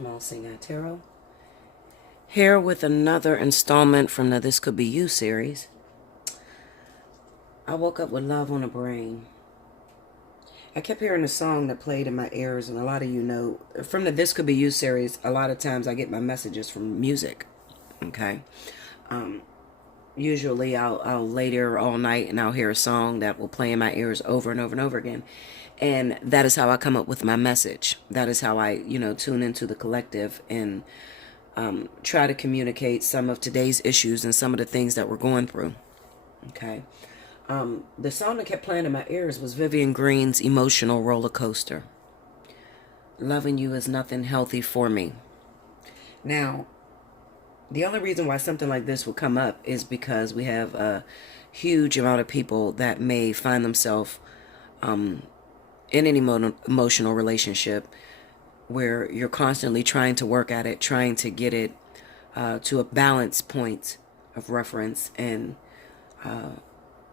from Allseeingeyetarot. Here with another installment from the This Could Be You series. I woke up with love on the brain. I kept hearing a song that played in my ears, and a lot of you know, from the This Could Be You series, a lot of times I get my messages from music, okay? Usually I'll lay there all night and I'll hear a song that will play in my ears over and over and over again. And that is how I come up with my message. That is how I, tune into the collective and try to communicate some of today's issues and some of the things that we're going through. Okay. The song that kept playing in my ears was Vivian Green's Emotional Roller Coaster. Loving you is nothing healthy for me. Now, the only reason why something like this would come up is because we have a huge amount of people that may find themselves in an emotional relationship where you're constantly trying to work at it, trying to get it to a balance point of reference, and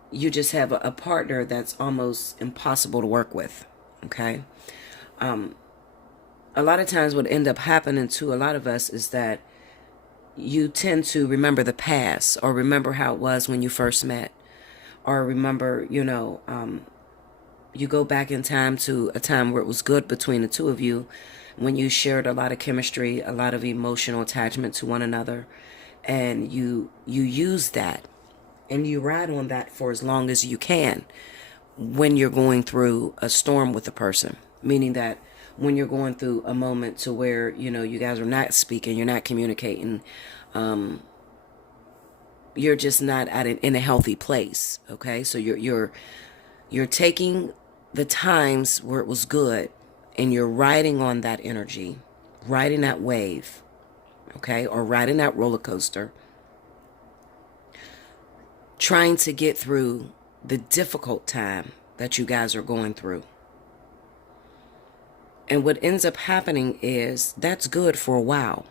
you just have a partner that's almost impossible to work with, okay? A lot of times what end up happening to a lot of us is that you tend to remember the past, or remember how it was when you first met, or remember, you go back in time to a time where it was good between the two of you, when you shared a lot of chemistry, a lot of emotional attachment to one another, and you use that and you ride on that for as long as you can when you're going through a storm with a person, meaning that when you're going through a moment to where, you guys are not speaking, you're not communicating, you're just not in a healthy place. Okay. So you're taking the times where it was good and you're riding on that energy, riding that wave, okay, or riding that roller coaster, trying to get through the difficult time that you guys are going through. And what ends up happening is that's good for a while.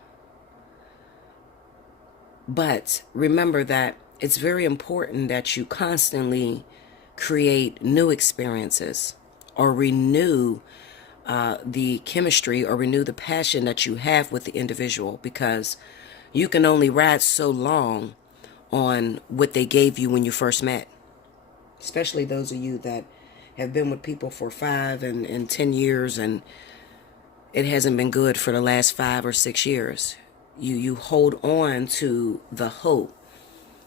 But remember that it's very important that you constantly create new experiences or renew the chemistry or renew the passion that you have with the individual, because you can only ride so long on what they gave you when you first met, especially those of you that have been with people for 5 and 10 years and it hasn't been good for the last 5 or 6 years. You hold on to the hope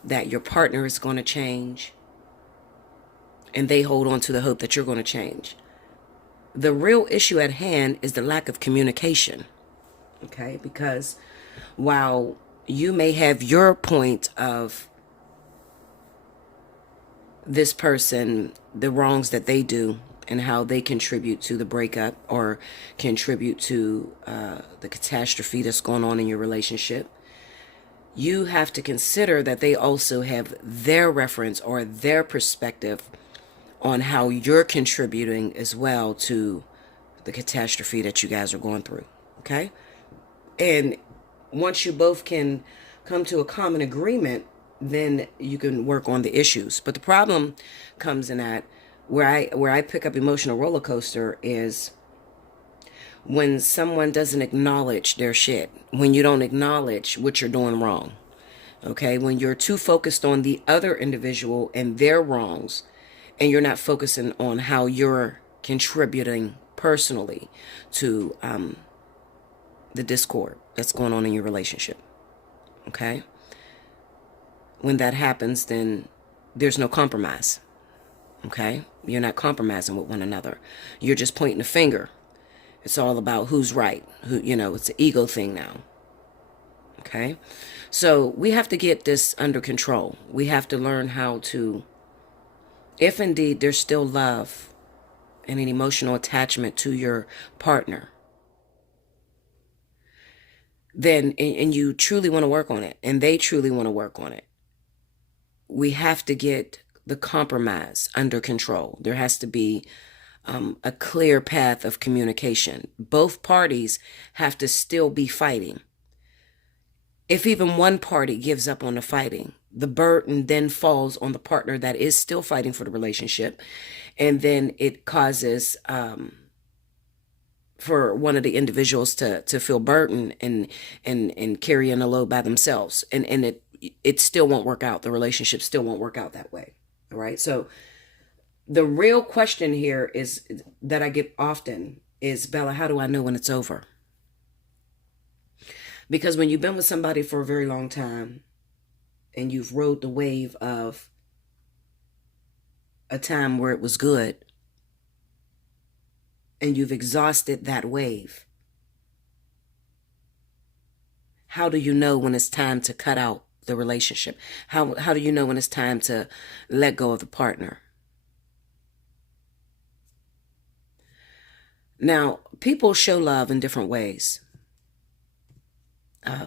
that your partner is going to change, and they hold on to the hope that you're going to change. The real issue at hand is the lack of communication, okay? Because while you may have your point of this person, the wrongs that they do, and how they contribute to the breakup or contribute to the catastrophe that's going on in your relationship, you have to consider that they also have their reference or their perspective on how you're contributing as well to the catastrophe that you guys are going through, okay? And once you both can come to a common agreement, then you can work on the issues. But the problem comes in that where I pick up emotional roller coaster is when someone doesn't acknowledge their shit, when you don't acknowledge what you're doing wrong, okay? When you're too focused on the other individual and their wrongs, and you're not focusing on how you're contributing personally to the discord that's going on in your relationship, okay? When that happens, then there's no compromise, okay? You're not compromising with one another. You're just pointing a finger. It's all about who's right. It's an ego thing now, okay? So we have to get this under control. We have to learn how to, if indeed there's still love and an emotional attachment to your partner, then, and you truly want to work on it, and they truly want to work on it, we have to get the compromise under control. There has to be a clear path of communication. Both parties have to still be fighting. If even one party gives up on the fighting, the burden then falls on the partner that is still fighting for the relationship. And then it causes for one of the individuals to feel burdened and carrying a load by themselves, and it still won't work out. The relationship still won't work out that way. All right. So the real question here is that I get often is, Bella, how do I know when it's over? Because when you've been with somebody for a very long time and you've rode the wave of a time where it was good and you've exhausted that wave, how do you know when it's time to cut out the relationship? How do you know when it's time to let go of the partner? Now, people show love in different ways.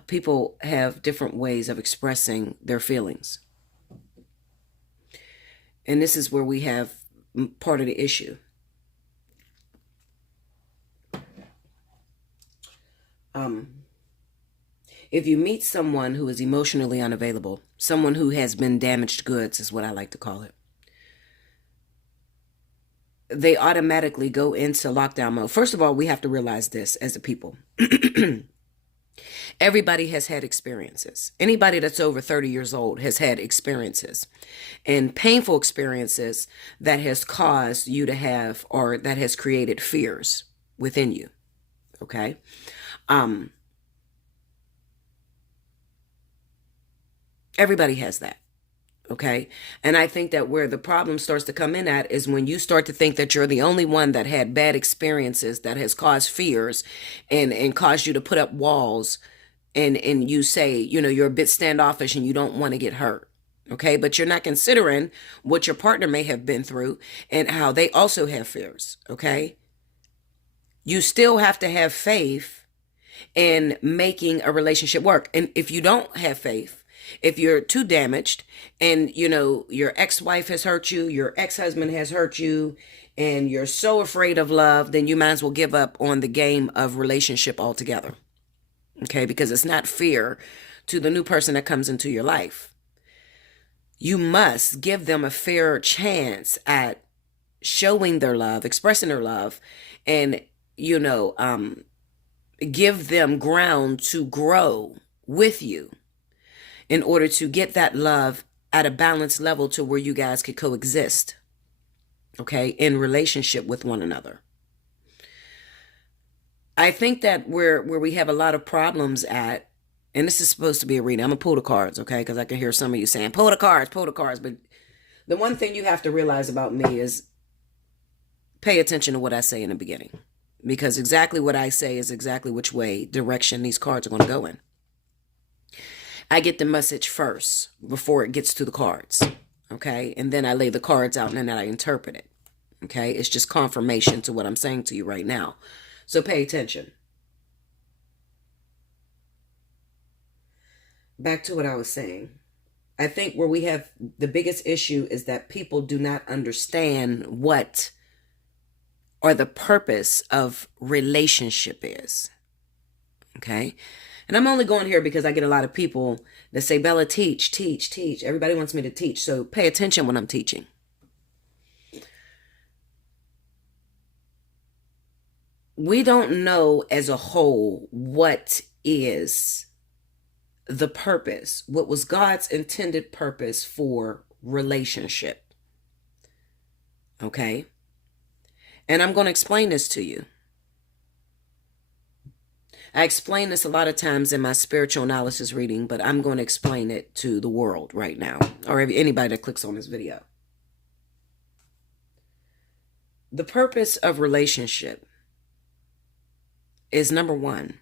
People have different ways of expressing their feelings. And this is where we have part of the issue. If you meet someone who is emotionally unavailable, someone who has been damaged goods is what I like to call it, they automatically go into lockdown mode. First of all, we have to realize this as a people. Everybody has had experiences. Anybody that's over 30 years old has had experiences, and painful experiences that has caused you to have, or that has created fears within you. Okay. Everybody has that. Okay. And I think that where the problem starts to come in at is when you start to think that you're the only one that had bad experiences that has caused fears and caused you to put up walls, and you say, you're a bit standoffish and you don't want to get hurt. Okay. But you're not considering what your partner may have been through and how they also have fears. Okay. You still have to have faith in making a relationship work. And if you don't have faith, if you're too damaged and, your ex-wife has hurt you, your ex-husband has hurt you, and you're so afraid of love, then you might as well give up on the game of relationship altogether. Okay? Because it's not fair to the new person that comes into your life. You must give them a fair chance at showing their love, expressing their love, and, give them ground to grow with you, in order to get that love at a balanced level to where you guys could coexist, okay, in relationship with one another. I think that where we have a lot of problems at, and this is supposed to be a reading, I'm going to pull the cards, okay, because I can hear some of you saying, pull the cards, but the one thing you have to realize about me is pay attention to what I say in the beginning, because exactly what I say is exactly which direction these cards are going to go in. I get the message first before it gets to the cards, okay? And then I lay the cards out and then I interpret it, okay? It's just confirmation to what I'm saying to you right now. So pay attention. Back to what I was saying. I think where we have the biggest issue is that people do not understand what or the purpose of relationship is, okay? And I'm only going here because I get a lot of people that say, Bella, teach. Everybody wants me to teach. So pay attention when I'm teaching. We don't know as a whole what is the purpose, what was God's intended purpose for relationship. Okay? And I'm going to explain this to you. I explain this a lot of times in my spiritual analysis reading, but I'm going to explain it to the world right now, or anybody that clicks on this video. The purpose of relationship is, number one,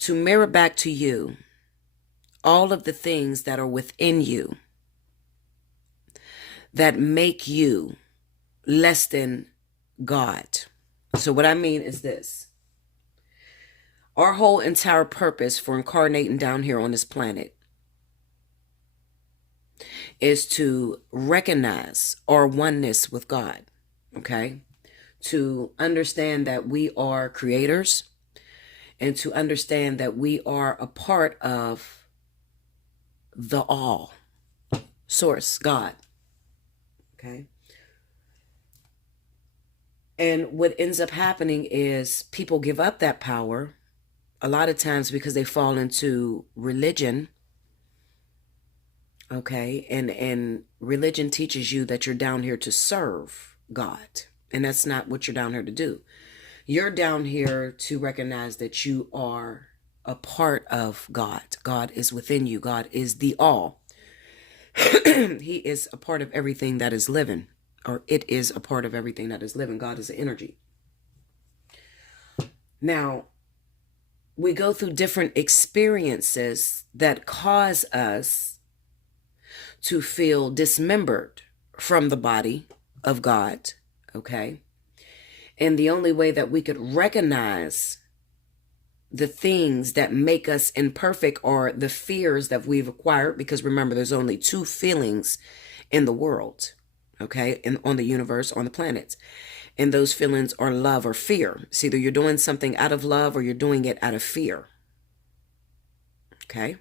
to mirror back to you all of the things that are within you that make you less than God. So what I mean is this. Our whole entire purpose for incarnating down here on this planet is to recognize our oneness with God, okay? To understand that we are creators, and to understand that we are a part of the all, source, God, okay? And what ends up happening is people give up that power a lot of times because they fall into religion. Okay. And religion teaches you that you're down here to serve God. And that's not what you're down here to do. You're down here to recognize that you are a part of God. God is within you. God is the all. He is a part of everything that is living, or it is a part of everything that is living. God is an energy. Now, we go through different experiences that cause us to feel dismembered from the body of God, okay? And the only way that we could recognize the things that make us imperfect are the fears that we've acquired, because remember, there's only two feelings in the world, okay, on the universe, on the planets. And those feelings are love or fear. It's either you're doing something out of love or you're doing it out of fear. Okay.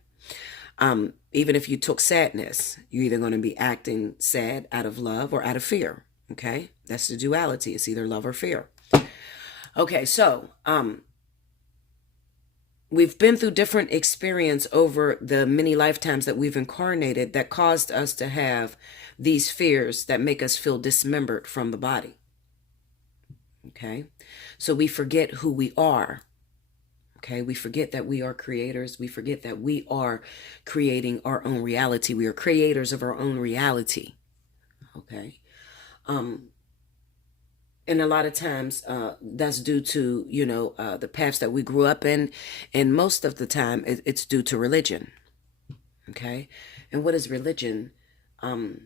Even if you took sadness, you're either going to be acting sad out of love or out of fear. Okay. That's the duality. It's either love or fear. Okay. So, we've been through different experience over the many lifetimes that we've incarnated that caused us to have these fears that make us feel dismembered from the body. Okay. So we forget who we are. Okay. We forget that we are creators. We forget that we are creating our own reality. We are creators of our own reality. Okay. And a lot of times that's due to, the paths that we grew up in. And most of the time it's due to religion. Okay. And what is religion? I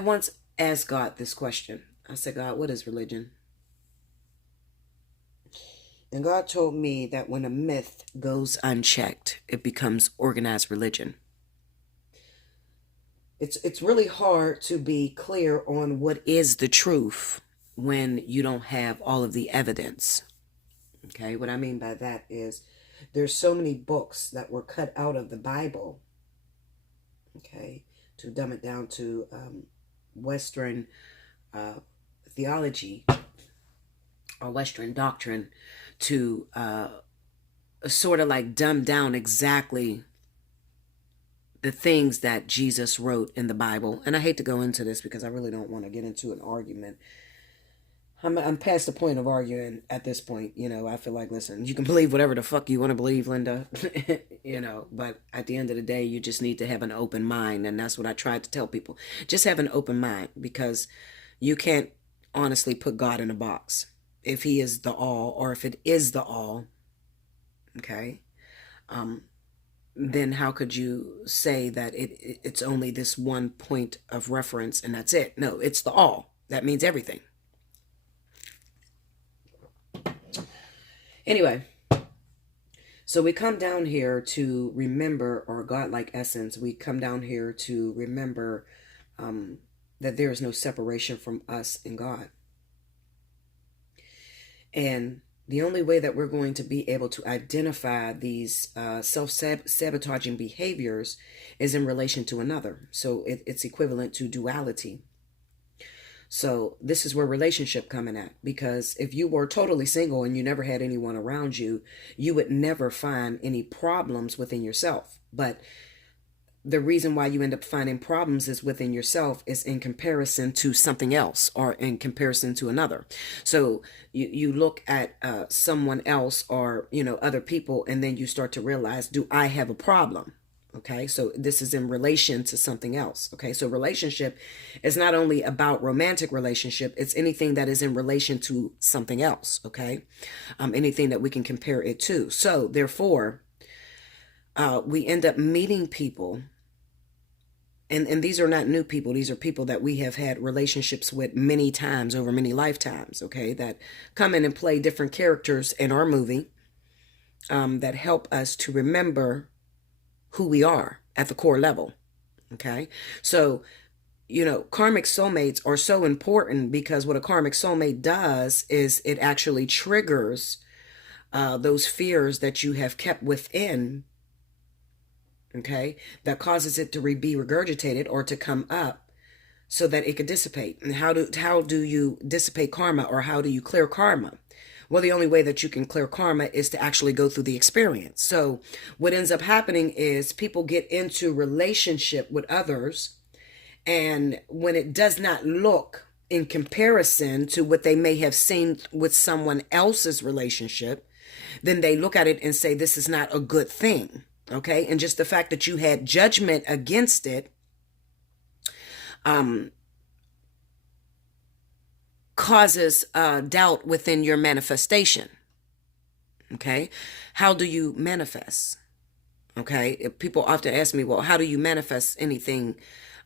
once asked God this question. I said, God, what is religion? And God told me that when a myth goes unchecked, it becomes organized religion. It's really hard to be clear on what is the truth when you don't have all of the evidence. Okay, what I mean by that is there's so many books that were cut out of the Bible, okay, to dumb it down to Western theology or Western doctrine, to sort of like dumb down exactly the things that Jesus wrote in the Bible. And I hate to go into this because I really don't want to get into an argument. I'm past the point of arguing at this point. I feel like, listen, you can believe whatever the fuck you want to believe, Linda. But at the end of the day, you just need to have an open mind. And that's what I tried to tell people. Just have an open mind, because you can't honestly put God in a box. If he is the all, or if it is the all, okay, then how could you say that it's only this one point of reference and that's it? No, it's the all. That means everything. Anyway, so we come down here to remember our godlike essence. We come down here to remember that there is no separation from us and God. And the only way that we're going to be able to identify these self-sabotaging behaviors is in relation to another. So it's equivalent to duality. So this is where relationship coming at, because if you were totally single and you never had anyone around you, you would never find any problems within yourself. But the reason why you end up finding problems is within yourself is in comparison to something else, or in comparison to another. So you look at someone else, or, other people, and then you start to realize, do I have a problem? Okay, so this is in relation to something else. Okay, so relationship is not only about romantic relationship, it's anything that is in relation to something else. Okay, anything that we can compare it to. So therefore, we end up meeting people. And these are not new people. These are people that we have had relationships with many times over many lifetimes, okay, that come in and play different characters in our movie, that help us to remember who we are at the core level, okay? So, karmic soulmates are so important, because what a karmic soulmate does is it actually triggers those fears that you have kept within, okay, that causes it to be regurgitated or to come up, so that it could dissipate. And how do you dissipate karma, or how do you clear karma? Well, the only way that you can clear karma is to actually go through the experience. So what ends up happening is people get into relationship with others, and when it does not look in comparison to what they may have seen with someone else's relationship, then they look at it and say, this is not a good thing. Okay. And just the fact that you had judgment against it, causes doubt within your manifestation. Okay. How do you manifest? Okay. People often ask me, well, how do you manifest anything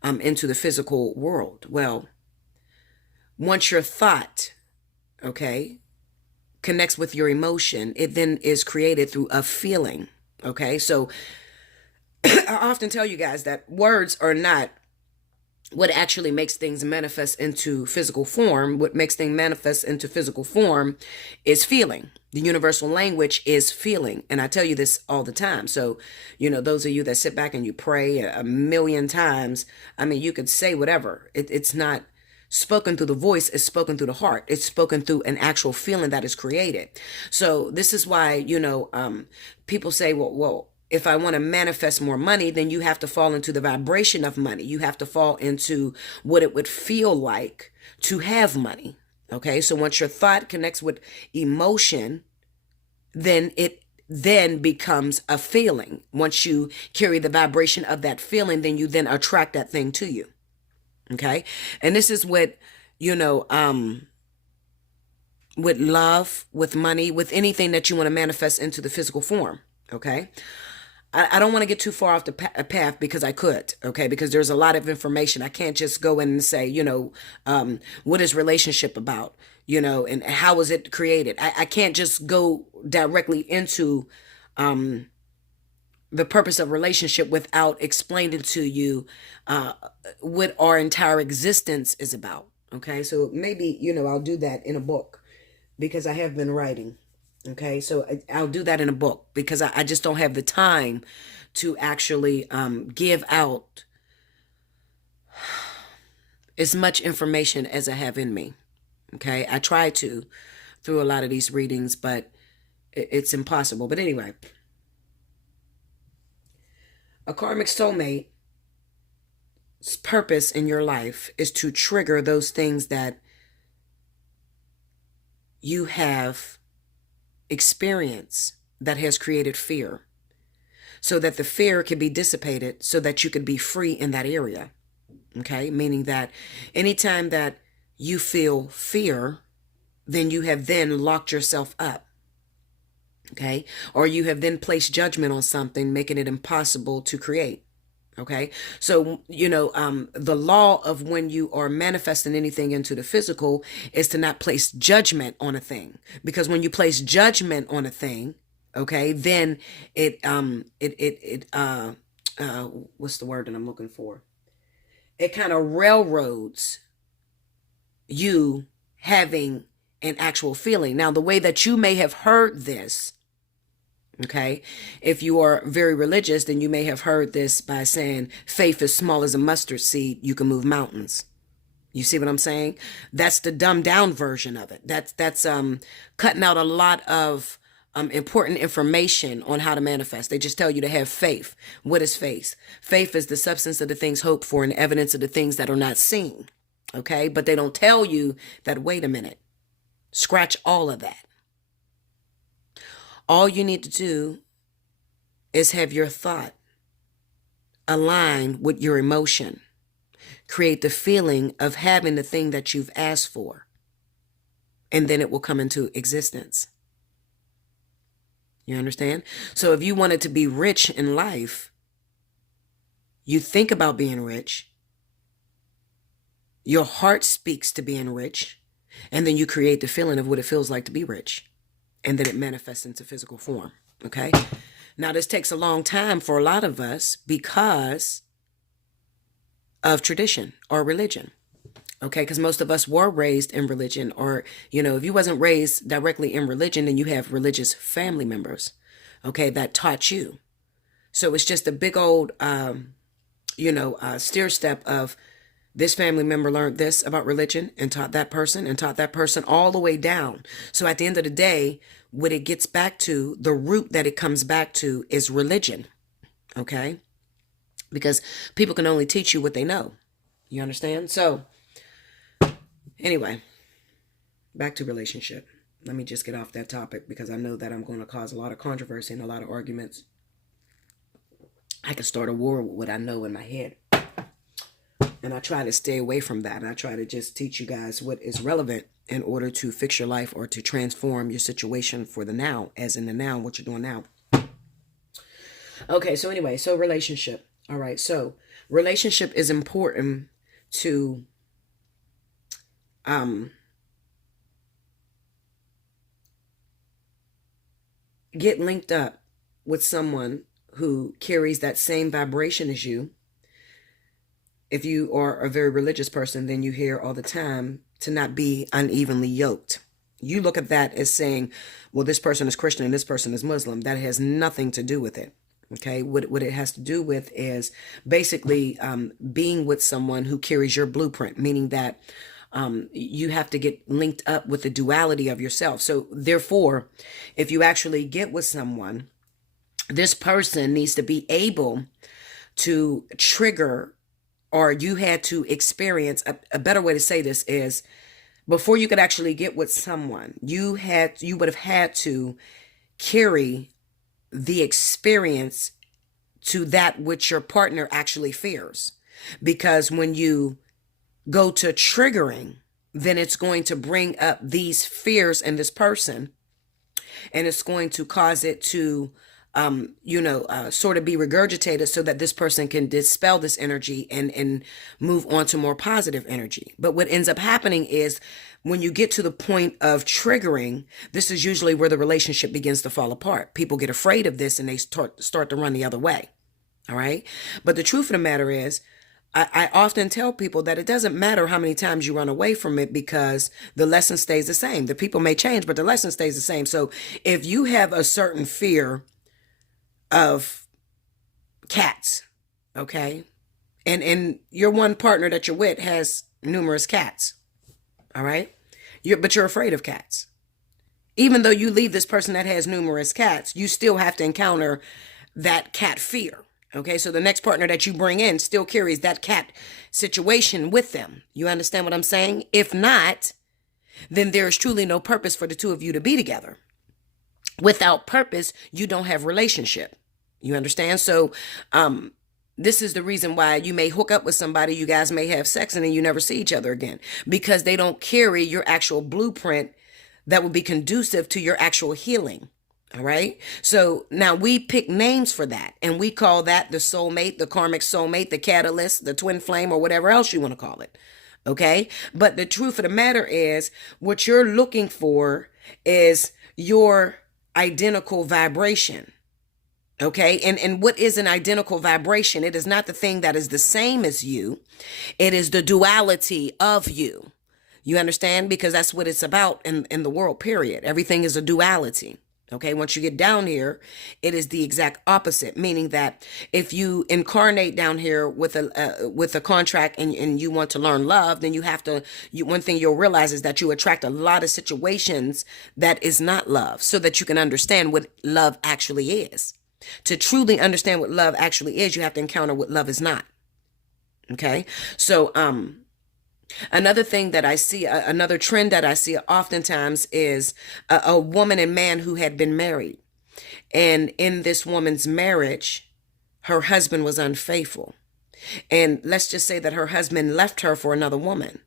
into the physical world? Well, once your thought, okay, connects with your emotion, it then is created through a feeling. Okay. So I often tell you guys that words are not what actually makes things manifest into physical form. What makes things manifest into physical form is feeling. The universal language is feeling. And I tell you this all the time. So, those of you that sit back and you pray a million times, I mean, you could say whatever. It's not spoken through the voice, it's spoken through the heart. It's spoken through an actual feeling that is created. So this is why, people say, well, if I want to manifest more money, then you have to fall into the vibration of money. You have to fall into what it would feel like to have money. Okay. So once your thought connects with emotion, then it then becomes a feeling. Once you carry the vibration of that feeling, then you then attract that thing to you. Okay. And this is what, with love, with money, with anything that you want to manifest into the physical form. Okay. I don't want to get too far off the path because I could, okay? Because there's a lot of information. I can't just go in and say, what is relationship about, and how was it created? I can't just go directly into the purpose of relationship without explaining to you what our entire existence is about, okay? So maybe, I'll do that in a book because I have been writing. Okay, so I'll do that in a book because I just don't have the time to actually give out as much information as I have in me. Okay, I try to through a lot of these readings, but it's impossible. But anyway, a karmic soulmate's purpose in your life is to trigger those things that you have experience that has created fear, so that the fear can be dissipated so that you could be free in that area. Okay, meaning that anytime that you feel fear, then you have then locked yourself up. Okay, or you have then placed judgment on something, making it impossible to create. Okay, so the law of when you are manifesting anything into the physical is to not place judgment on a thing, because when you place judgment on a thing, okay, then what's the word that I'm looking for? It kind of railroads you having an actual feeling. Now, the way that you may have heard this, okay, if you are very religious, then you may have heard this by saying faith is small as a mustard seed, you can move mountains. You see what I'm saying? That's the dumbed down version of it. That's cutting out a lot of important information on how to manifest. They just tell you to have faith. What is faith? Faith is the substance of the things hoped for and evidence of the things that are not seen. Okay, but they don't tell you that, wait a minute, scratch all of that. All you need to do is have your thought align with your emotion. Create the feeling of having the thing that you've asked for. And then it will come into existence. You understand? So if you wanted to be rich in life, you think about being rich. Your heart speaks to being rich. And then you create the feeling of what it feels like to be rich. And then it manifests into physical form. Okay. Now, this takes a long time for a lot of us because of tradition or religion. Okay. Because most of us were raised in religion, or, if you wasn't raised directly in religion, then you have religious family members. Okay. That taught you. So it's just a big old, stair step of This family member learned this about religion and taught that person all the way down. So at the end of the day, what it gets back to, the root that it comes back to is religion. Okay? Because people can only teach you what they know. You understand? So anyway, back to relationship. Let me just get off that topic because I know that I'm going to cause a lot of controversy and a lot of arguments. I can start a war with what I know in my head. And I try to stay away from that. And I try to just teach you guys what is relevant in order to fix your life or to transform your situation for the now, as in the now, what you're doing now. Okay, so anyway, so relationship. All right, so relationship is important to get linked up with someone who carries that same vibration as you. If you are a very religious person, then you hear all the time to not be unevenly yoked. You look at that as saying, well, this person is Christian and this person is Muslim. That has nothing to do with it. Okay, what it has to do with is basically being with someone who carries your blueprint, meaning that you have to get linked up with the duality of yourself. So therefore, if you actually get with someone, this person needs to be able to trigger, or you had to experience, a better way to say this is, before you could actually get with someone, you would have had to carry the experience to that which your partner actually fears. Because when you go to triggering, then it's going to bring up these fears in this person, and it's going to cause it to sort of be regurgitated so that this person can dispel this energy and move on to more positive energy. But what ends up happening is when you get to the point of triggering, this is usually where the relationship begins to fall apart. People get afraid of this and they start to run the other way. All right. But the truth of the matter is, I often tell people that it doesn't matter how many times you run away from it, because the lesson stays the same. The people may change, but the lesson stays the same. So if you have a certain fear of cats, okay, and your one partner that you're with has numerous cats, all right, but you're afraid of cats. Even though you leave this person that has numerous cats, you still have to encounter that cat fear. Okay, so the next partner that you bring in still carries that cat situation with them. You understand what I'm saying? If not, then there is truly no purpose for the two of you to be together. Without purpose, you don't have relationship. You understand? So this is the reason why you may hook up with somebody, you guys may have sex, and then you never see each other again, because they don't carry your actual blueprint that would be conducive to your actual healing. All right. So now we pick names for that, and we call that the soulmate, the karmic soulmate, the catalyst, the twin flame, or whatever else you want to call it. Okay. But the truth of the matter is, what you're looking for is your identical vibration. Okay. And what is an identical vibration? It is not the thing that is the same as you. It is the duality of you. You understand? Because that's what it's about in the world, period. Everything is a duality. Okay, once you get down here, it is the exact opposite, meaning that if you incarnate down here with a contract and you want to learn love, then you have to, one thing you'll realize is that you attract a lot of situations that is not love, so that you can understand what love actually is. To truly understand what love actually is, you have to encounter what love is not. Okay, so another thing that I see, another trend that I see oftentimes is a woman and man who had been married. And in this woman's marriage, her husband was unfaithful. And let's just say that her husband left her for another woman.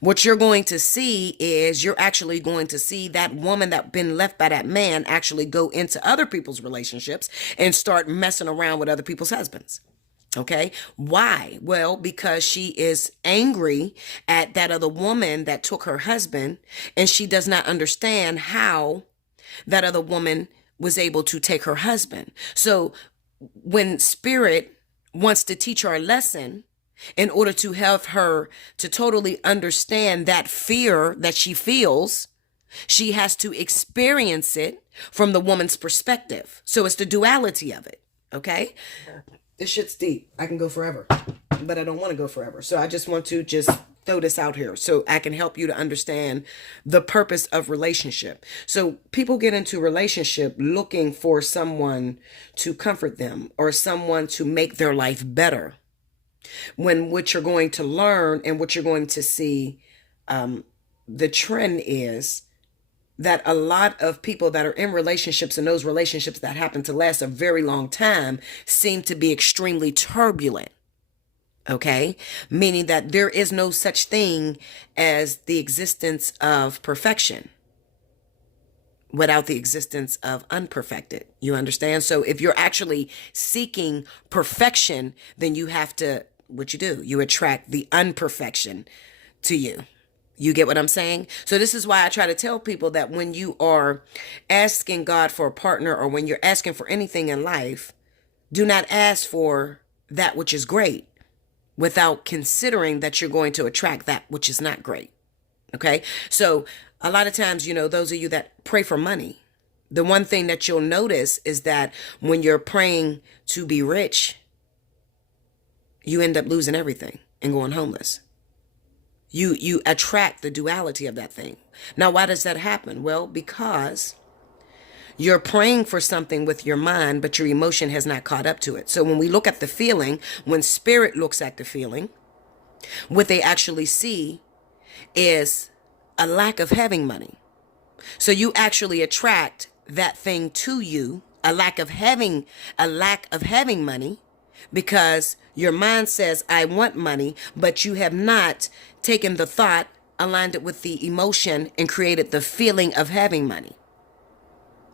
What you're going to see is you're actually going to see that woman that been left by that man actually go into other people's relationships and start messing around with other people's husbands. Okay. Why? Well, because she is angry at that other woman that took her husband, and she does not understand how that other woman was able to take her husband. So when spirit wants to teach her a lesson, in order to help her to totally understand that fear that she feels, she has to experience it from the woman's perspective. So it's the duality of it. Okay. This shit's deep. I can go forever, but I don't want to go forever. So I just want to just throw this out here so I can help you to understand the purpose of relationship. So people get into relationship looking for someone to comfort them or someone to make their life better. When what you're going to learn and what you're going to see, the trend is that a lot of people that are in relationships and those relationships that happen to last a very long time seem to be extremely turbulent. Okay? Meaning that there is no such thing as the existence of perfection without the existence of unperfected. You understand? So if you're actually seeking perfection, then you have to, what you do, you attract the unperfection to you. You get what I'm saying? So this is why I try to tell people that when you are asking God for a partner or when you're asking for anything in life, do not ask for that which is great without considering that you're going to attract that which is not great. Okay? So a lot of times, those of you that pray for money, the one thing that you'll notice is that when you're praying to be rich, you end up losing everything and going homeless. You attract the duality of that thing. Now, why does that happen? Well, because you're praying for something with your mind, but your emotion has not caught up to it. So when we look at the feeling, when spirit looks at the feeling, what they actually see is a lack of having money. So you actually attract that thing to you, a lack of having money, because your mind says, I want money, but you have not taken the thought, aligned it with the emotion, and created the feeling of having money.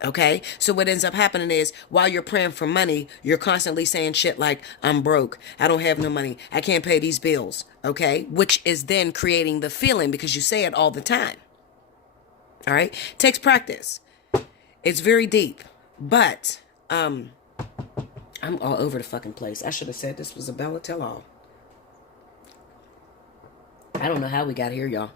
Okay? So what ends up happening is while you're praying for money, you're constantly saying shit like, I'm broke. I don't have no money. I can't pay these bills. Okay? Which is then creating the feeling because you say it all the time. All right? It takes practice. It's very deep. But, I'm all over the fucking place. I should have said this was a Bella tell-all. I don't know how we got here, y'all.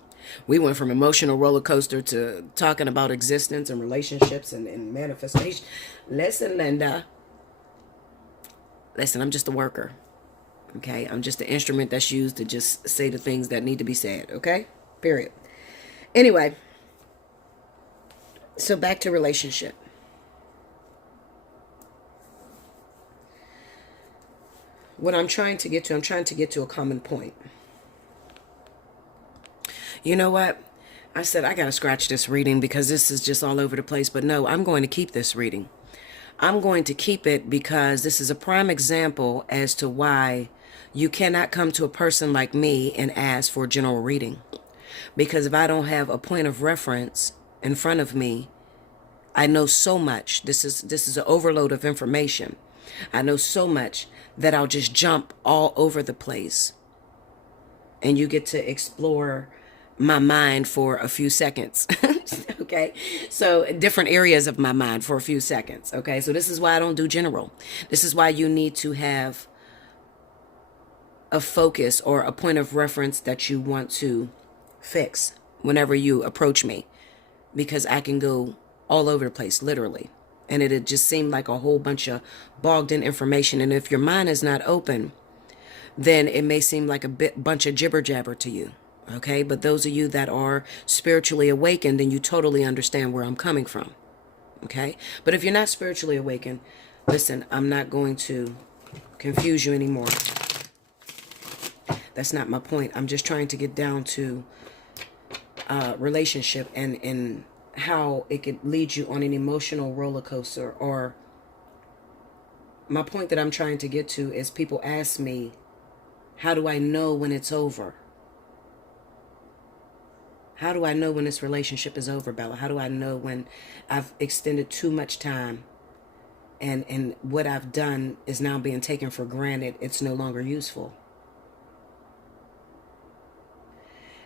We went from emotional roller coaster to talking about existence and relationships and manifestation. Listen, Linda. Listen, I'm just a worker. Okay? I'm just the instrument that's used to just say the things that need to be said. Okay? Period. Anyway. So back to relationship. What I'm trying to get to a common point. You know what? I said I got to scratch this reading because this is just all over the place. But no, I'm going to keep this reading. I'm going to keep it because this is a prime example as to why you cannot come to a person like me and ask for a general reading. Because if I don't have a point of reference in front of me, I know so much. This is an overload of information. I know so much that I'll just jump all over the place. And you get to explore my mind for a few seconds. Okay? So different areas of my mind for a few seconds. Okay? So this is why I don't do general. This is why you need to have a focus or a point of reference that you want to fix whenever you approach me. Because I can go all over the place, literally. And it'd just seem like a whole bunch of bogged in information. And if your mind is not open, then it may seem like a bunch of jibber jabber to you. Okay? But those of you that are spiritually awakened, then you totally understand where I'm coming from. Okay? But if you're not spiritually awakened, listen, I'm not going to confuse you anymore. That's not my point. I'm just trying to get down to relationship and how it could lead you on an emotional roller coaster. Or my point that I'm trying to get to is people ask me, how do I know when it's over? How do I know when this relationship is over, Bella? How do I know when I've extended too much time and what I've done is now being taken for granted? It's no longer useful.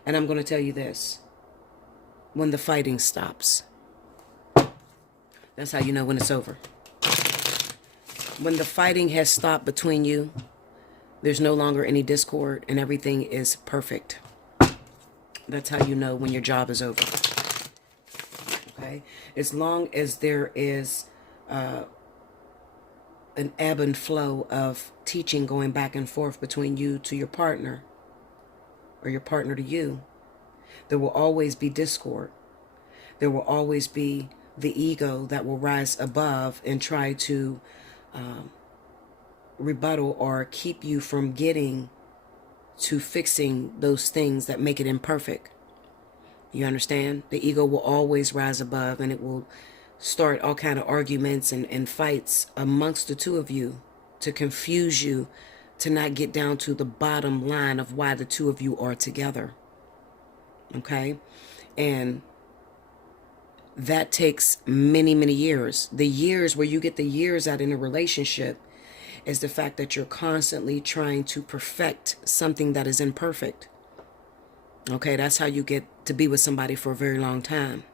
And I'm going to tell you this. When the fighting stops. That's how you know when it's over. When the fighting has stopped between you, there's no longer any discord and everything is perfect. That's how you know when your job is over. Okay? As long as there is a an ebb and flow of teaching going back and forth between you to your partner or your partner to you. There will always be discord. There will always be the ego that will rise above and try to rebuttal or keep you from getting to fixing those things that make it imperfect. You understand? The ego will always rise above, and it will start all kind of arguments and fights amongst the two of you to confuse you, to not get down to the bottom line of why the two of you are together. Okay? And that takes many, many years. The years where you get the years out in a relationship is the fact that you're constantly trying to perfect something that is imperfect. Okay, that's how you get to be with somebody for a very long time.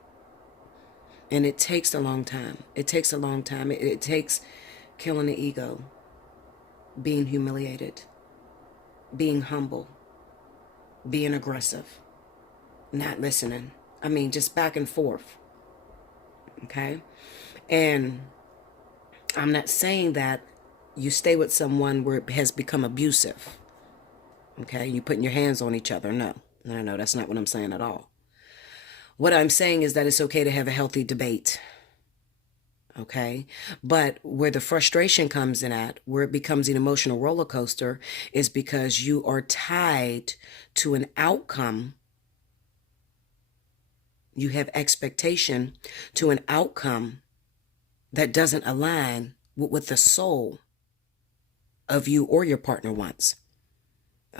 And it takes a long time. It takes a long time. It takes killing the ego, being humiliated, being humble, being aggressive, not listening. I mean, just back and forth. Okay? And I'm not saying that you stay with someone where it has become abusive. Okay? You're putting your hands on each other. No, that's not what I'm saying at all. What I'm saying is that it's okay to have a healthy debate. Okay? But where the frustration comes in at, where it becomes an emotional roller coaster, is because you are tied to an outcome. You have expectation to an outcome that doesn't align with what the soul of you or your partner wants.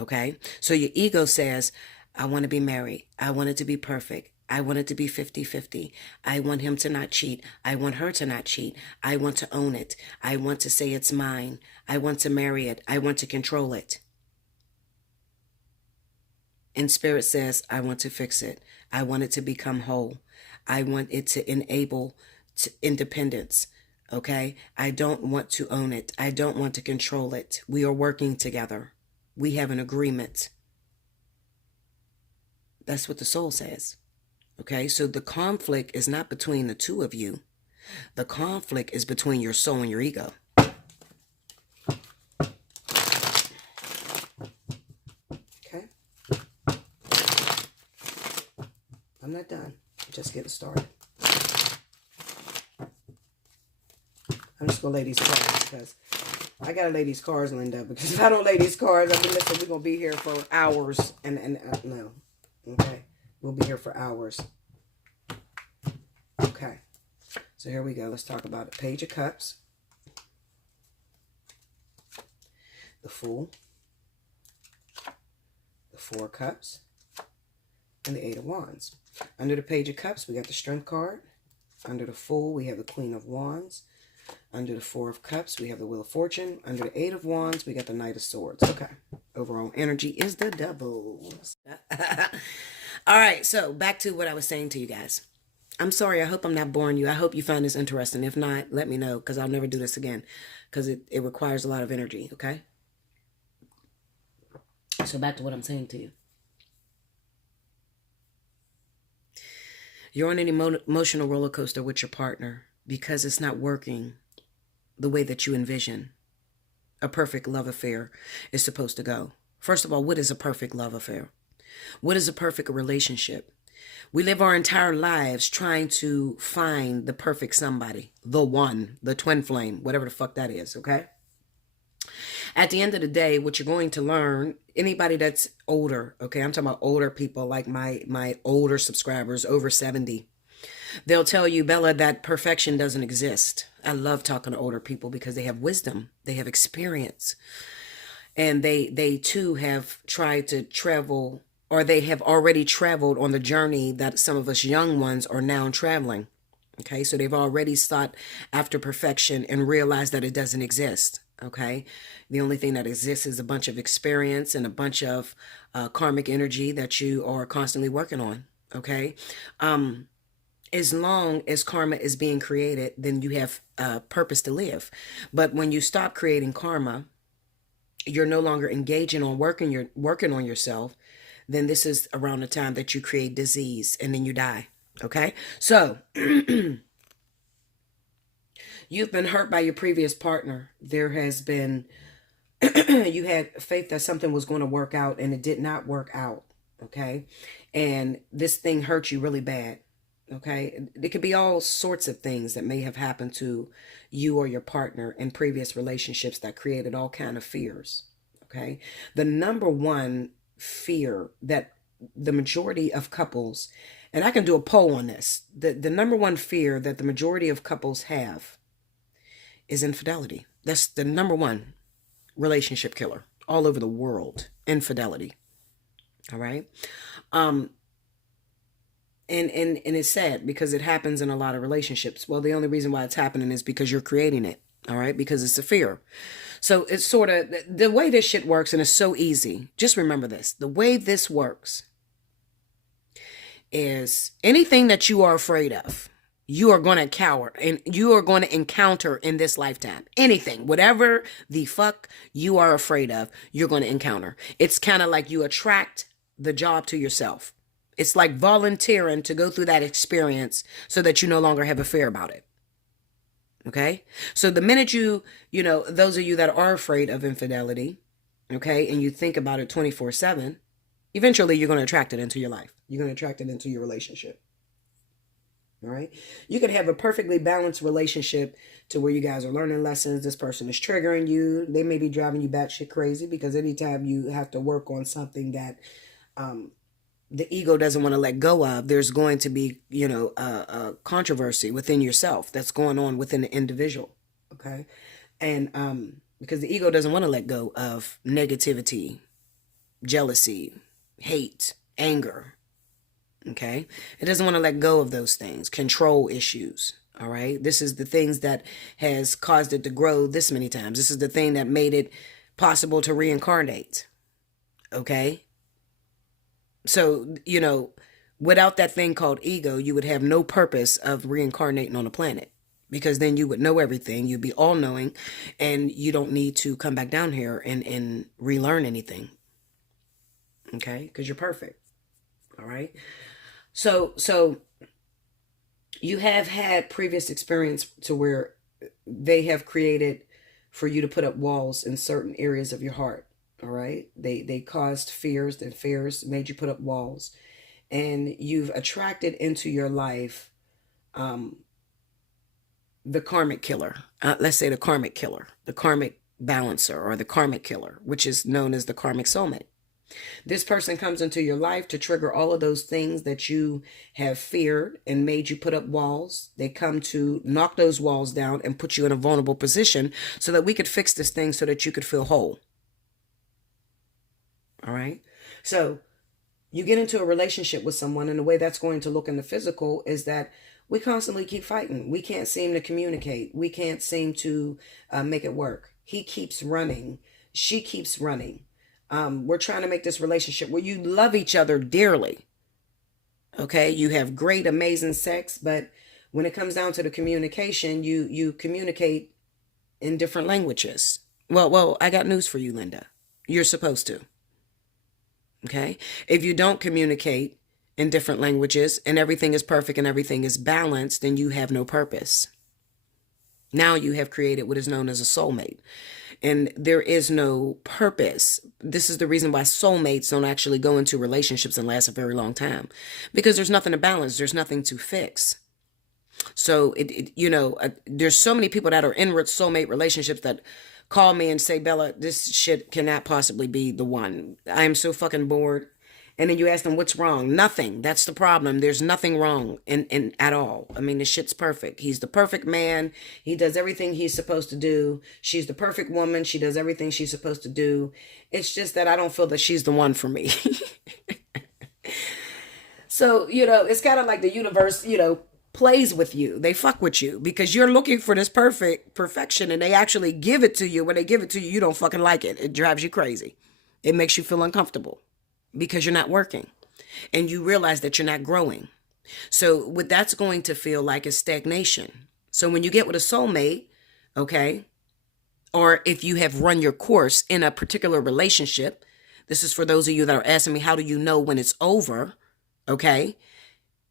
Okay? So your ego says, I want to be married. I want it to be perfect. I want it to be 50-50. I want him to not cheat. I want her to not cheat. I want to own it. I want to say it's mine. I want to marry it. I want to control it. And Spirit says, I want to fix it. I want it to become whole. I want it to enable independence. Okay? I don't want to own it. I don't want to control it. We are working together. We have an agreement. That's what the soul says. Okay? So the conflict is not between the two of you. The conflict is between your soul and your ego. Okay? I'm not done. I'm just getting started. I'm just going to lay these cards because I got to lay these cards, Linda, because if I don't lay these cards, I mean, listen, we're going to be here for hours. No. Okay? We'll be here for hours. Okay. So here we go. Let's talk about it. Page of Cups. The Fool. The Four of Cups. And the Eight of Wands. Under the Page of Cups, we got the Strength card. Under the Fool, we have the Queen of Wands. Under the Four of Cups, we have the Wheel of Fortune. Under the Eight of Wands, we got the Knight of Swords. Okay. Overall energy is the Devil. All right. So back to what I was saying to you guys. I'm sorry. I hope I'm not boring you. I hope you find this interesting. If not, let me know, because I'll never do this again, because it requires a lot of energy. Okay. So back to what I'm saying to you. You're on an emotional roller coaster with your partner because it's not working the way that you envision a perfect love affair is supposed to go. First of all, what is a perfect love affair? What is a perfect relationship? We live our entire lives trying to find the perfect somebody, the one, the twin flame, whatever the fuck that is, okay? At the end of the day, what you're going to learn, anybody that's older, okay, I'm talking about older people like my older subscribers, over 70, they'll tell you, Bella, that perfection doesn't exist. I love talking to older people because they have wisdom, they have experience, and they too have tried to travel, or they have already traveled on the journey that some of us young ones are now traveling. Okay, so they've already sought after perfection and realized that it doesn't exist. Okay, the only thing that exists is a bunch of experience and a bunch of karmic energy that you are constantly working on. Okay, as long as karma is being created, then you have purpose to live. But when you stop creating karma, you're no longer engaging on working on yourself. Then this is around the time that you create disease and then you die. Okay, so You've been hurt by your previous partner. There has been, you had faith that something was going to work out and it did not work out. Okay. And this thing hurt you really bad. Okay. It could be all sorts of things that may have happened to you or your partner in previous relationships that created all kind of fears. Okay. The number one fear that the majority of couples, and I can do a poll on this, the number one fear that the majority of couples have is infidelity. That's the number one relationship killer all over the world. Infidelity. All right. And it's sad because it happens in a lot of relationships. Well, the only reason why it's happening is because you're creating it. All right. Because it's a fear. So it's sort of the way this shit works, and it's so easy. Just remember this. The way this works is anything that you are afraid of, you are going to cower and you are going to encounter in this lifetime. Anything, whatever the fuck you are afraid of, you're going to encounter. It's kind of like you attract the job to yourself. It's like volunteering to go through that experience so that you no longer have a fear about it. Okay. So the minute those of you that are afraid of infidelity, okay, and you think about it 24/7, eventually you're going to attract it into your life. You're going to attract it into your relationship. All right. You could have a perfectly balanced relationship to where you guys are learning lessons. This person is triggering you. They may be driving you batshit crazy because anytime you have to work on something that the ego doesn't want to let go of, there's going to be, a controversy within yourself that's going on within the individual. Okay. And because the ego doesn't want to let go of negativity, jealousy, hate, anger. Okay. It doesn't want to let go of those things, control issues. All right. This is the things that has caused it to grow this many times. This is the thing that made it possible to reincarnate. Okay. So, without that thing called ego, you would have no purpose of reincarnating on a planet, because then you would know everything. You'd be all knowing, and you don't need to come back down here and relearn anything. Okay. Because you're perfect. All right. So you have had previous experience to where they have created for you to put up walls in certain areas of your heart. All right. They caused fears, and fears made you put up walls, and you've attracted into your life, the karmic killer. Let's say the karmic killer, the karmic balancer, or the karmic killer, which is known as the karmic soulmate. This person comes into your life to trigger all of those things that you have feared and made you put up walls. They come to knock those walls down and put you in a vulnerable position so that we could fix this thing so that you could feel whole. All right. So you get into a relationship with someone, and the way that's going to look in the physical is that we constantly keep fighting. We can't seem to communicate. We can't seem to make it work. He keeps running. She keeps running. We're trying to make this relationship where you love each other dearly. Okay. You have great, amazing sex, but when it comes down to the communication, you communicate in different languages. Well, I got news for you, Linda. You're supposed to. Okay. If you don't communicate in different languages and everything is perfect and everything is balanced, then you have no purpose. Now you have created what is known as a soulmate, and there is no purpose. This is the reason why soulmates don't actually go into relationships and last a very long time, because there's nothing to balance. There's nothing to fix. So there's so many people that are in soulmate relationships that call me and say, Bella, this shit cannot possibly be the one. I am so fucking bored. And then you ask them, what's wrong? Nothing. That's the problem. There's nothing wrong in at all. I mean, the shit's perfect. He's the perfect man. He does everything he's supposed to do. She's the perfect woman. She does everything she's supposed to do. It's just that I don't feel that she's the one for me. So, it's kind of like the universe, plays with you. They fuck with you because you're looking for this perfection, and they actually give it to you. When they give it to you, you don't fucking like it. It drives you crazy. It makes you feel uncomfortable because you're not working, and you realize that you're not growing. So what that's going to feel like is stagnation. So when you get with a soulmate, okay, or if you have run your course in a particular relationship, this is for those of you that are asking me, how do you know when it's over? Okay,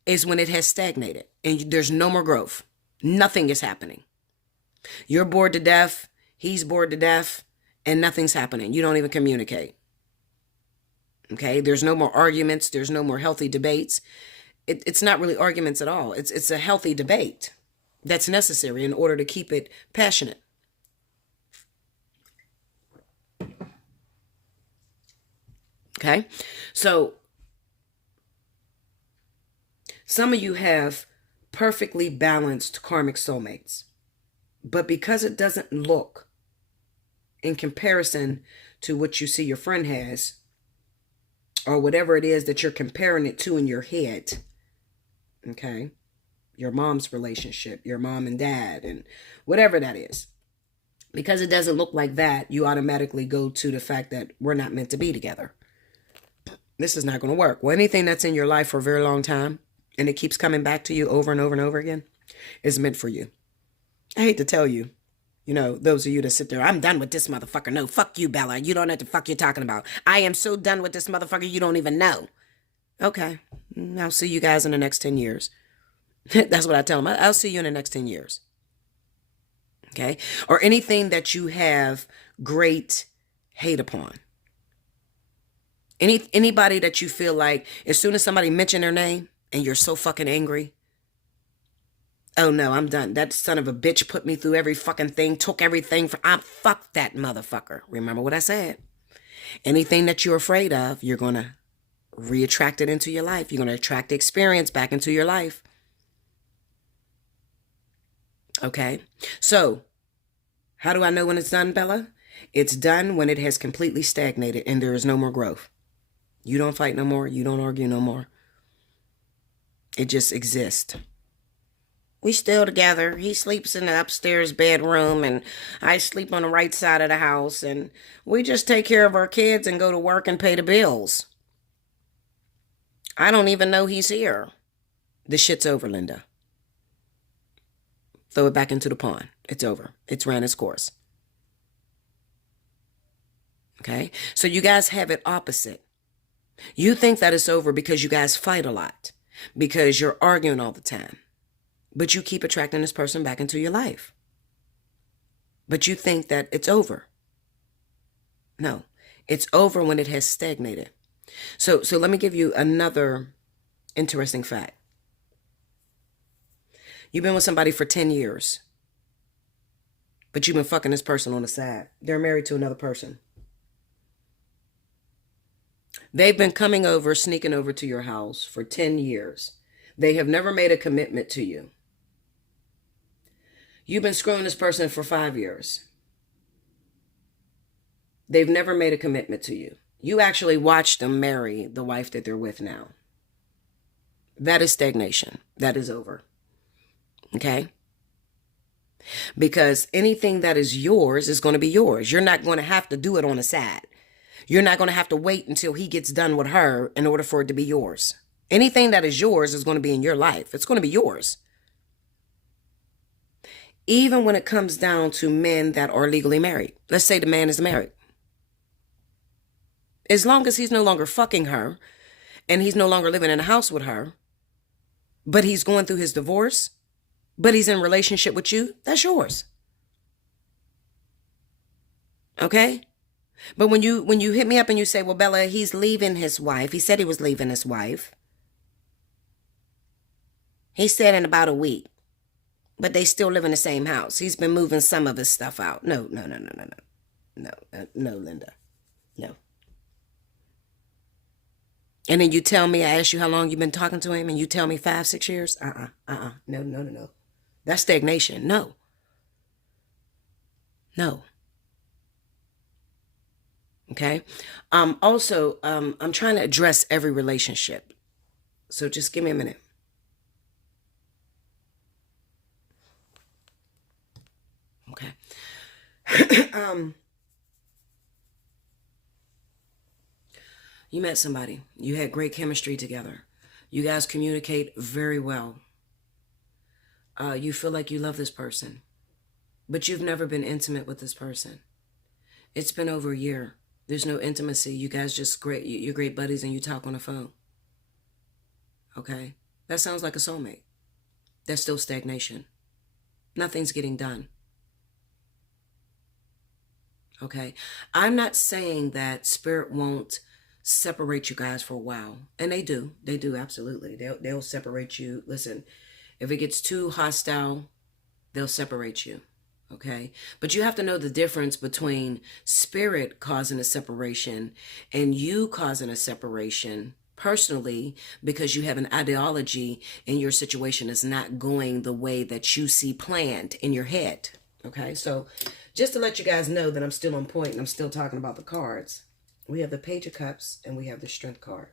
is when it has stagnated and there's no more growth. Nothing is happening. You're bored to death. He's bored to death. And nothing's happening. You don't even communicate. Okay? There's no more arguments. There's no more healthy debates. It's not really arguments at all. It's a healthy debate that's necessary in order to keep it passionate. Okay? So, some of you have perfectly balanced karmic soulmates. But because it doesn't look in comparison to what you see your friend has, or whatever it is that you're comparing it to in your head, okay? Your mom's relationship, your mom and dad, and whatever that is. Because it doesn't look like that, you automatically go to the fact that we're not meant to be together. This is not going to work. Well, anything that's in your life for a very long time, and it keeps coming back to you over and over and over again, is meant for you. I hate to tell you, those of you that sit there, I'm done with this motherfucker. No, fuck you, Bella. You don't know what the fuck you're talking about. I am so done with this motherfucker, you don't even know. Okay, I'll see you guys in the next 10 years. That's what I tell them. I'll see you in the next 10 years. Okay? Or anything that you have great hate upon. Anybody that you feel like as soon as somebody mentioned their name and you're so fucking angry, oh no, I'm done. That son of a bitch put me through every fucking thing, took everything fuck that motherfucker. Remember what I said. Anything that you're afraid of, you're going to re-attract it into your life. You're going to attract the experience back into your life. Okay? So, how do I know when it's done, Bella? It's done when it has completely stagnated and there is no more growth. You don't fight no more. You don't argue no more. It just exists. We still together. He sleeps in the upstairs bedroom and I sleep on the right side of the house. And we just take care of our kids and go to work and pay the bills. I don't even know he's here. The shit's over, Linda. Throw it back into the pond. It's over. It's ran its course. Okay? So you guys have it opposite. You think that it's over because you guys fight a lot. Because you're arguing all the time. But you keep attracting this person back into your life. But you think that it's over. No. It's over when it has stagnated. So let me give you another interesting fact. You've been with somebody for 10 years. But you've been fucking this person on the side. They're married to another person. They've been coming over, sneaking over to your house for 10 years. They have never made a commitment to you. You've been screwing this person for 5 years. They've never made a commitment to you. You actually watched them marry the wife that they're with now. That is stagnation. That is over. Okay? Because anything that is yours is going to be yours. You're not going to have to do it on the side. You're not going to have to wait until he gets done with her in order for it to be yours. Anything that is yours is going to be in your life. It's going to be yours. Even when it comes down to men that are legally married. Let's say the man is married. As long as he's no longer fucking her and he's no longer living in a house with her, but he's going through his divorce, but he's in a relationship with you, that's yours. Okay? But when you hit me up and you say, well, Bella, he's leaving his wife. He said he was leaving his wife. He said in about a week. But they still live in the same house. He's been moving some of his stuff out. No, Linda. No. And then you tell me, I asked you how long you've been talking to him, and you tell me 5, 6 years? No. That's stagnation. No. Okay? Also, I'm trying to address every relationship. So just give me a minute. Okay. You met somebody. You had great chemistry together. You guys communicate very well. You feel like you love this person. But you've never been intimate with this person. It's been over a year. There's no intimacy. You guys just great. You're great buddies and you talk on the phone. Okay? That sounds like a soulmate. That's still stagnation. Nothing's getting done. Okay. I'm not saying that spirit won't separate you guys for a while. And they do. They do, absolutely. They'll separate you. Listen, if it gets too hostile, they'll separate you. Okay. But you have to know the difference between spirit causing a separation and you causing a separation personally, because you have an ideology and your situation is not going the way that you see planned in your head. Okay. So just to let you guys know that I'm still on point and I'm still talking about the cards, we have the Page of Cups and we have the Strength card.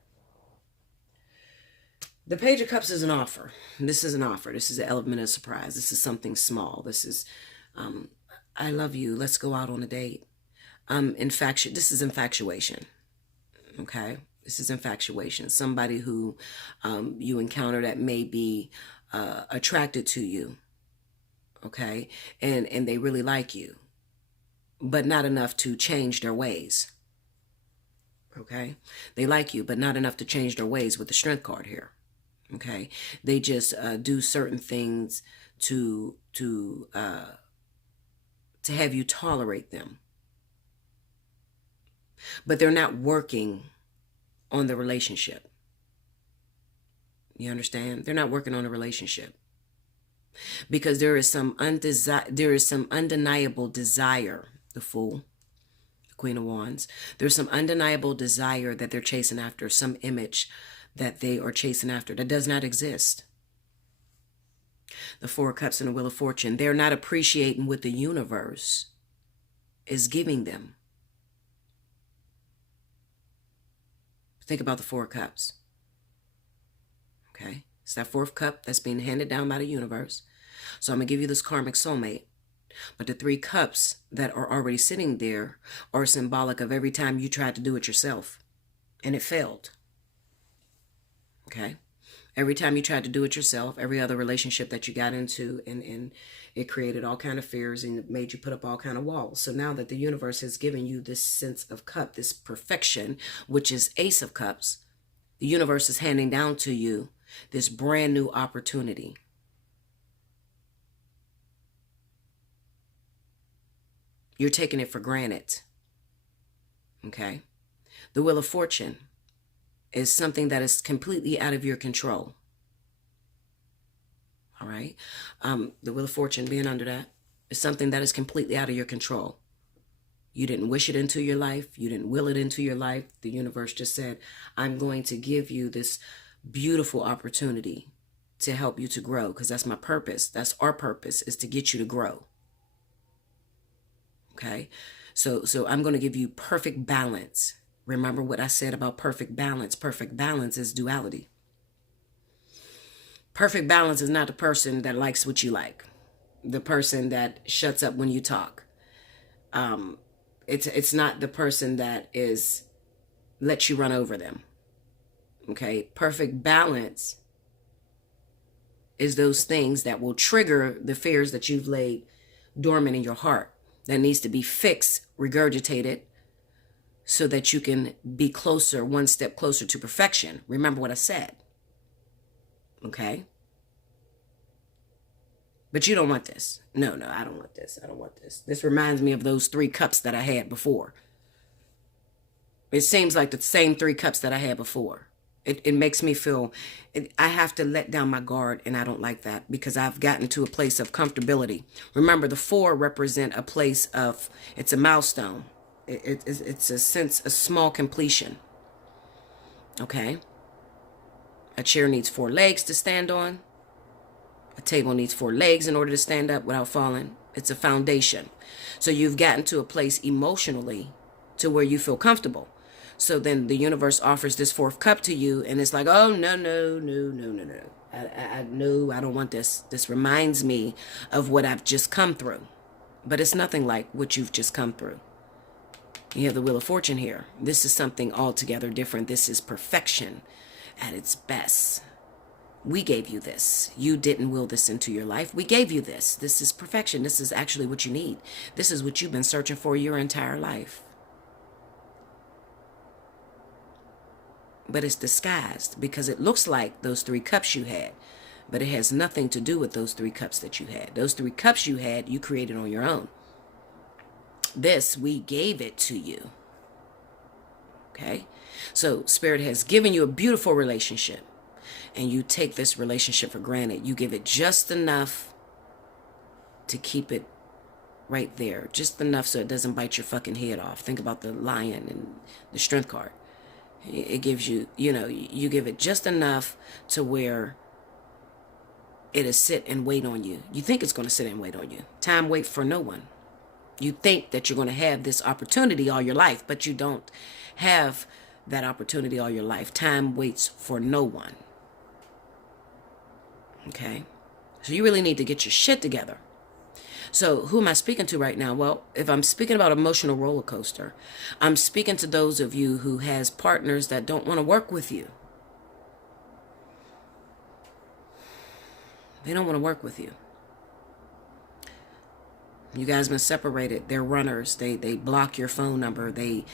The Page of Cups is an offer. This is an offer. This is an element of surprise. This is something small. This is, I love you. Let's go out on a date. This is infatuation. Okay. This is infatuation. Somebody who you encounter that may be attracted to you. Okay. And they really like you, but not enough to change their ways. Okay. They like you, but not enough to change their ways with the Strength card here. Okay. They just do certain things to have you tolerate them. But they're not working on the relationship. You understand? They're not working on a relationship. Because there is some undeniable desire, the Fool, the Queen of Wands. There's some undeniable desire that they're chasing after, some image that they are chasing after that does not exist. The Four of Cups and the Wheel of Fortune. They're not appreciating what the universe is giving them. Think about the Four of Cups. Okay? It's that fourth cup that's being handed down by the universe. So I'm going to give you this karmic soulmate. But the three cups that are already sitting there are symbolic of every time you tried to do it yourself and it failed. Okay? Every time you tried to do it yourself, every other relationship that you got into, and it created all kind of fears and it made you put up all kind of walls. So now that the universe has given you this sense of cup, this perfection, which is Ace of Cups, the universe is handing down to you this brand new opportunity. You're taking it for granted. Okay? The Wheel of Fortune is something that is completely out of your control. All right? The Wheel of Fortune being under that is something that is completely out of your control. You didn't wish it into your life. You didn't will it into your life. The universe just said, I'm going to give you this beautiful opportunity to help you to grow, because that's my purpose. That's our purpose, is to get you to grow. Okay? So I'm going to give you perfect balance. Remember what I said about perfect balance. Perfect balance is duality. Perfect balance is not the person that likes what you like. The person that shuts up when you talk. It's not the person that lets you run over them. Okay? Perfect balance is those things that will trigger the fears that you've laid dormant in your heart, that needs to be fixed, regurgitated, so that you can be closer, one step closer to perfection. Remember what I said. Okay? But you don't want this. No, I don't want this. I don't want this. This reminds me of those three cups that I had before. It seems like the same three cups that I had before. It makes me feel, I have to let down my guard, and I don't like that, because I've gotten to a place of comfortability. Remember, the four represent a place of, it's a milestone. It's a sense, a small completion. Okay? A chair needs 4 legs to stand on. A table needs 4 legs in order to stand up without falling. It's a foundation. So you've gotten to a place emotionally to where you feel comfortable. So then the universe offers this fourth cup to you, and it's like, oh, no. I don't want this. This reminds me of what I've just come through. But it's nothing like what you've just come through. You have the Wheel of Fortune here. This is something altogether different. This is perfection at its best. We gave you this. You didn't will this into your life. We gave you this. This is perfection. This is actually what you need. This is what you've been searching for your entire life. But it's disguised, because it looks like those 3 cups you had, but it has nothing to do with those 3 cups that you had. Those 3 cups you had, you created on your own. This, we gave it to you. Okay? So Spirit has given you a beautiful relationship, and you take this relationship for granted. You give it just enough to keep it right there, just enough so it doesn't bite your fucking head off. Think about the lion and the strength card. It gives you, you give it just enough to where it'll sit and wait on you. You think it's going to sit and wait on you. Time waits for no one. You think that you're going to have this opportunity all your life, but you don't have that opportunity all your life. Time waits for no one. Okay? So you really need to get your shit together. So who am I speaking to right now? Well, if I'm speaking about emotional roller coaster, I'm speaking to those of you who has partners that don't want to work with you. They don't want to work with you. You guys been separated. They're runners. They block your phone number. They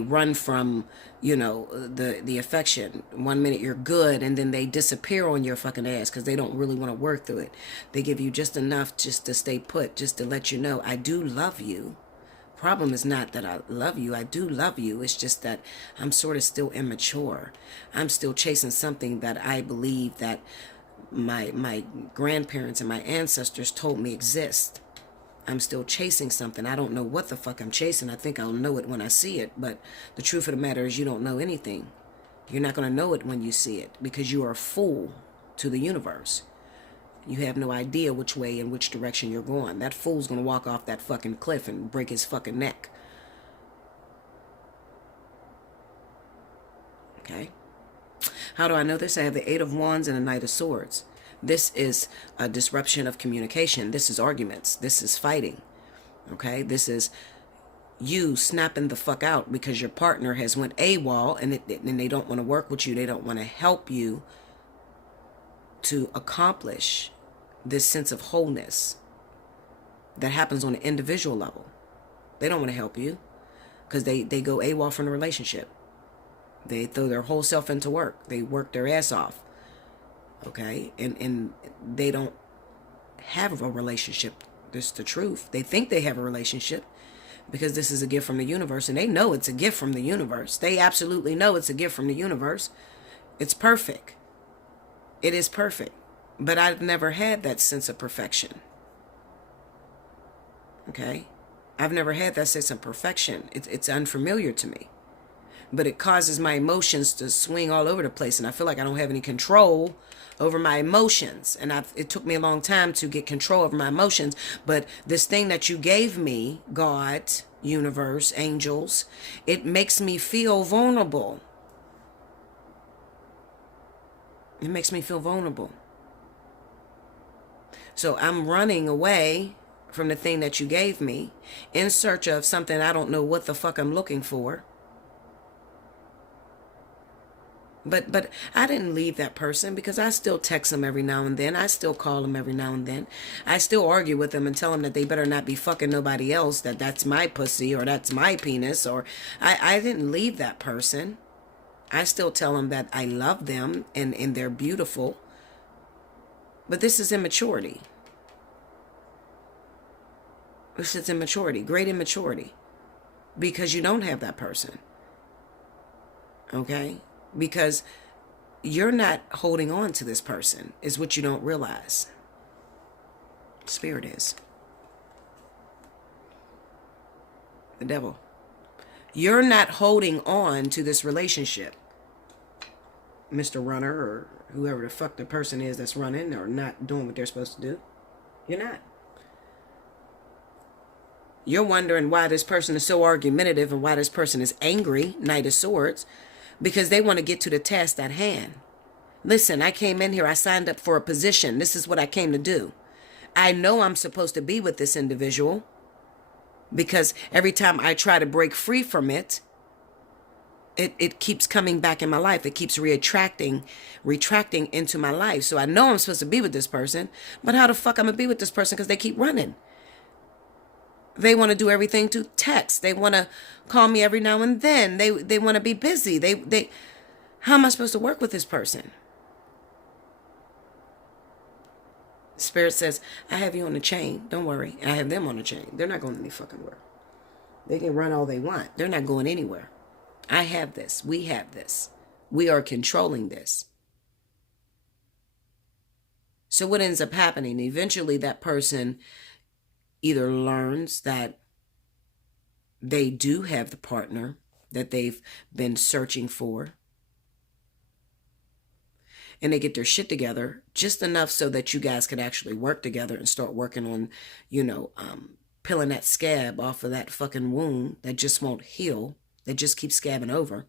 run from, the affection. 1 minute you're good, and then they disappear on your fucking ass because they don't really want to work through it. They give you just enough just to stay put, just to let you know, I do love you. Problem is not that I love you. I do love you. It's just that I'm sort of still immature. I'm still chasing something that I believe that my grandparents and my ancestors told me exists. I'm still chasing something. I don't know what the fuck I'm chasing. I think I'll know it when I see it. But the truth of the matter is you don't know anything. You're not going to know it when you see it because you are a fool to the universe. You have no idea which way and which direction you're going. That fool's going to walk off that fucking cliff and break his fucking neck. Okay? How do I know this? I have the 8 of Wands and a Knight of Swords. This is a disruption of communication. This is arguments. This is fighting. Okay? This is you snapping the fuck out because your partner has went AWOL and they don't want to work with you. They don't want to help you to accomplish this sense of wholeness that happens on an individual level. They don't want to help you because they go AWOL from the relationship. They throw their whole self into work. They work their ass off. Okay? And they don't have a relationship. That's the truth. They think they have a relationship because this is a gift from the universe, and they know it's a gift from the universe. They absolutely know it's a gift from the universe. It's perfect. It is perfect. But I've never had that sense of perfection. Okay? I've never had that sense of perfection. It's unfamiliar to me. But it causes my emotions to swing all over the place, and I feel like I don't have any control over my emotions. And it took me a long time to get control over my emotions. But this thing that you gave me, God, universe, angels, it makes me feel vulnerable. It makes me feel vulnerable. So I'm running away from the thing that you gave me in search of something I don't know what the fuck I'm looking for. But I didn't leave that person because I still text them every now and then. I still call them every now and then. I still argue with them and tell them that they better not be fucking nobody else, that that's my pussy or that's my penis. Or I didn't leave that person. I still tell them that I love them and they're beautiful. But this is immaturity. This is immaturity, great immaturity. Because you don't have that person. Okay? Because you're not holding on to this person is what you don't realize. Spirit is. The devil. You're not holding on to this relationship. Mr. Runner or whoever the fuck the person is that's running or not doing what they're supposed to do. You're not. You're wondering why this person is so argumentative and why this person is angry, Knight of Swords. Because they want to get to the task at hand. Listen, I came in here. I signed up for a position. This is what I came to do. I know I'm supposed to be with this individual. Because every time I try to break free from it, it keeps coming back in my life. It keeps retracting into my life. So I know I'm supposed to be with this person. But how the fuck I'm going to be with this person? Because they keep running. They want to do everything to text. They want to call me every now and then. They want to be busy. How am I supposed to work with this person? Spirit says, I have you on the chain. Don't worry. And I have them on the chain. They're not going any fucking where. They can run all they want. They're not going anywhere. I have this. We have this. We are controlling this. So what ends up happening? Eventually that person either learns that they do have the partner that they've been searching for, and they get their shit together just enough so that you guys could actually work together and start working on, peeling that scab off of that fucking wound that just won't heal, that just keeps scabbing over.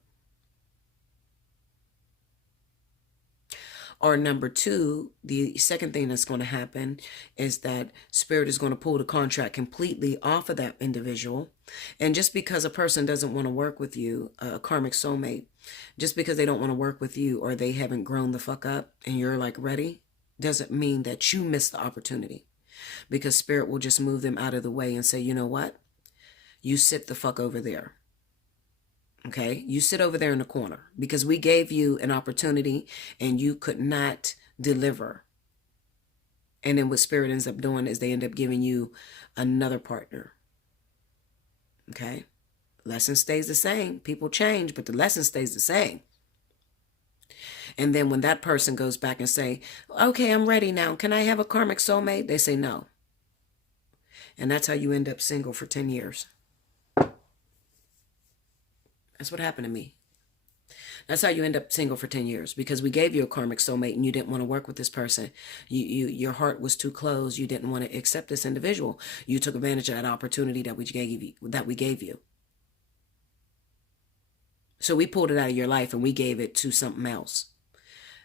Or number two, the second thing that's going to happen is that spirit is going to pull the contract completely off of that individual. And just because a person doesn't want to work with you, a karmic soulmate, just because they don't want to work with you or they haven't grown the fuck up and you're like ready, doesn't mean that you missed the opportunity. Because spirit will just move them out of the way and say, you know what? You sit the fuck over there. Okay, you sit over there in the corner because we gave you an opportunity and you could not deliver. And then what spirit ends up doing is they end up giving you another partner. Okay, lesson stays the same. People change, but the lesson stays the same. And then when that person goes back and say, okay, I'm ready now. Can I have a karmic soulmate? They say no. And that's how you end up single for 10 years. That's what happened to me. That's how you end up single for 10 years, because we gave you a karmic soulmate and you didn't want to work with this person. Your heart was too closed. You didn't want to accept this individual. You took advantage of that opportunity that we gave you. So we pulled it out of your life and we gave it to something else.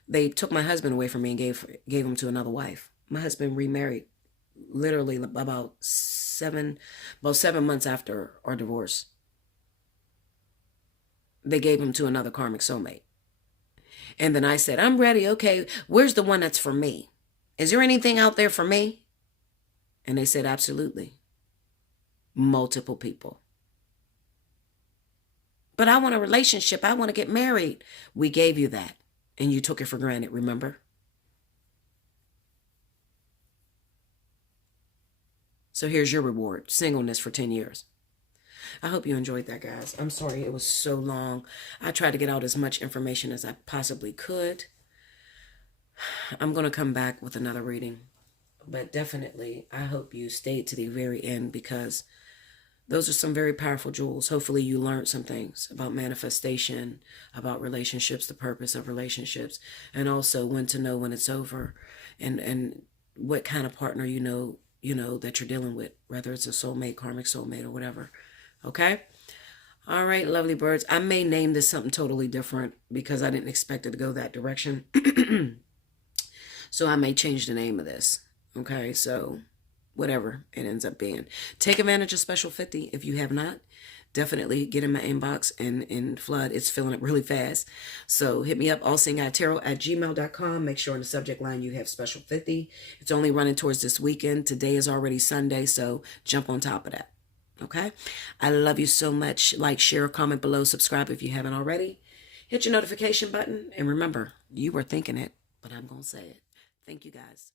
They took my husband away from me and gave him to another wife. My husband remarried literally about 7 months after our divorce. They gave him to another karmic soulmate. And then I said, I'm ready. Okay, where's the one that's for me? Is there anything out there for me? And they said, absolutely. Multiple people. But I want a relationship. I want to get married. We gave you that. And you took it for granted, remember? So here's your reward. Singleness for 10 years. I hope you enjoyed that, guys. I'm sorry it was so long. I tried to get out as much information as I possibly could. I'm going to come back with another reading. But definitely, I hope you stayed to the very end, because those are some very powerful jewels. Hopefully you learned some things about manifestation, about relationships, the purpose of relationships, and also when to know when it's over, and what kind of partner you know that you're dealing with, whether it's a soulmate, karmic soulmate, or whatever. Okay? All right, lovely birds. I may name this something totally different because I didn't expect it to go that direction. So I may change the name of this. Okay, so whatever it ends up being. Take advantage of Special 50 if you have not. Definitely get in my inbox and flood. It's filling up really fast. So hit me up, allseeingeyetarot@gmail.com. Make sure in the subject line you have Special 50. It's only running towards this weekend. Today is already Sunday, so jump on top of that. Okay? I love you so much. Like, share, comment below, subscribe if you haven't already. Hit your notification button. And remember, you were thinking it, but I'm going to say it. Thank you, guys.